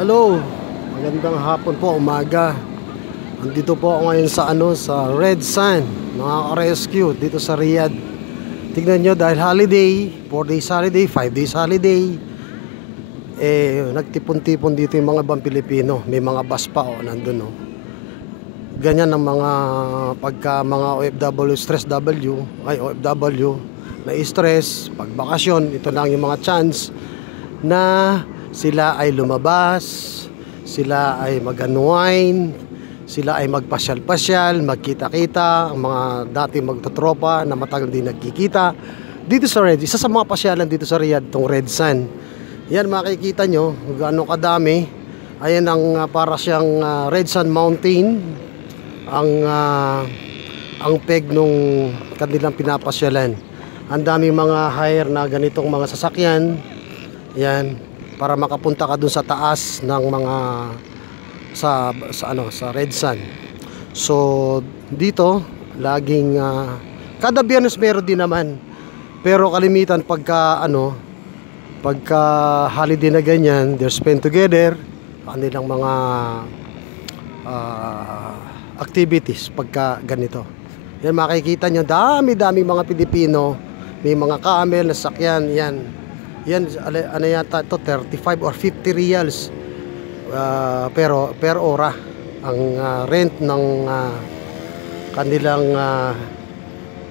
Hello, magandang hapon po, umaga. Andito po ako ngayon sa Red Sand, mga rescue dito sa Riyadh. Tignan nyo, dahil holiday, 4 days holiday, 5 days holiday, nagtipon-tipon dito yung mga ibang Pilipino. May mga bus pa nandun Ganyan ang mga pagka mga OFW, OFW na stress, pag bakasyon, ito lang yung mga chance na sila ay lumabas, sila ay mag-unwind, sila ay magpasyal-pasyal, magkita-kita, ang mga dati magtotropa na matagal din nagkikita dito sa Riyadh. Isa sa mga pasyalan dito sa Riyadh, tong Red Sand. Yan, makikita nyo gaano kadami. Ayan ang para siyang Red Sand Mountain, ang peg nung kanilang pinapasyalan. Ang daming mga hire na ganitong mga sasakyan. Yan, para makapunta ka dun sa taas ng mga sa Red Sand. So dito laging kada Biyernes meron din naman, pero kalimitan pagka holiday na ganyan, they spend together kanilang mga activities pagka ganito. Yan, makikita nyo dami-dami mga Pilipino, may mga camel na sakyan. Yan, ano yata ito, 35 or 50 riyals pero per ora ang rent ng kanilang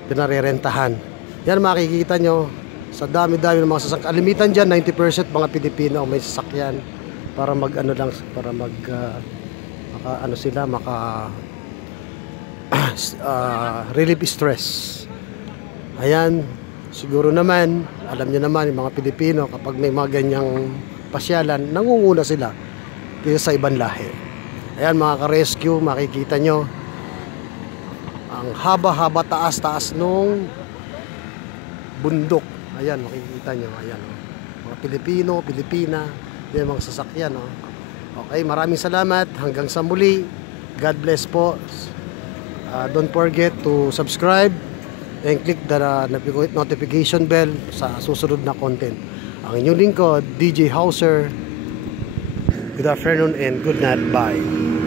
pinarerentahan. Yan, makikita nyo sa dami-dami ng mga sasakyan. Kalimitan dyan, 90% mga Pilipino may sasakyan para relieve stress. Ayan, siguro naman, alam niyo naman yung mga Pilipino, kapag may mga ganyang pasyalan, nangunguna sila kaysa sa ibang lahi. Ayan mga ka-rescue, makikita nyo ang haba-haba, taas-taas nung bundok. Ayan, makikita nyo. Ayan, mga Pilipino, Pilipina, yan mga sasakyan. Okay, maraming salamat. Hanggang sa muli. God bless po. Don't forget to subscribe and click the notification bell sa susunod na content. Ang inyong lingkod, DJ Hauser. Good afternoon and good night. Bye.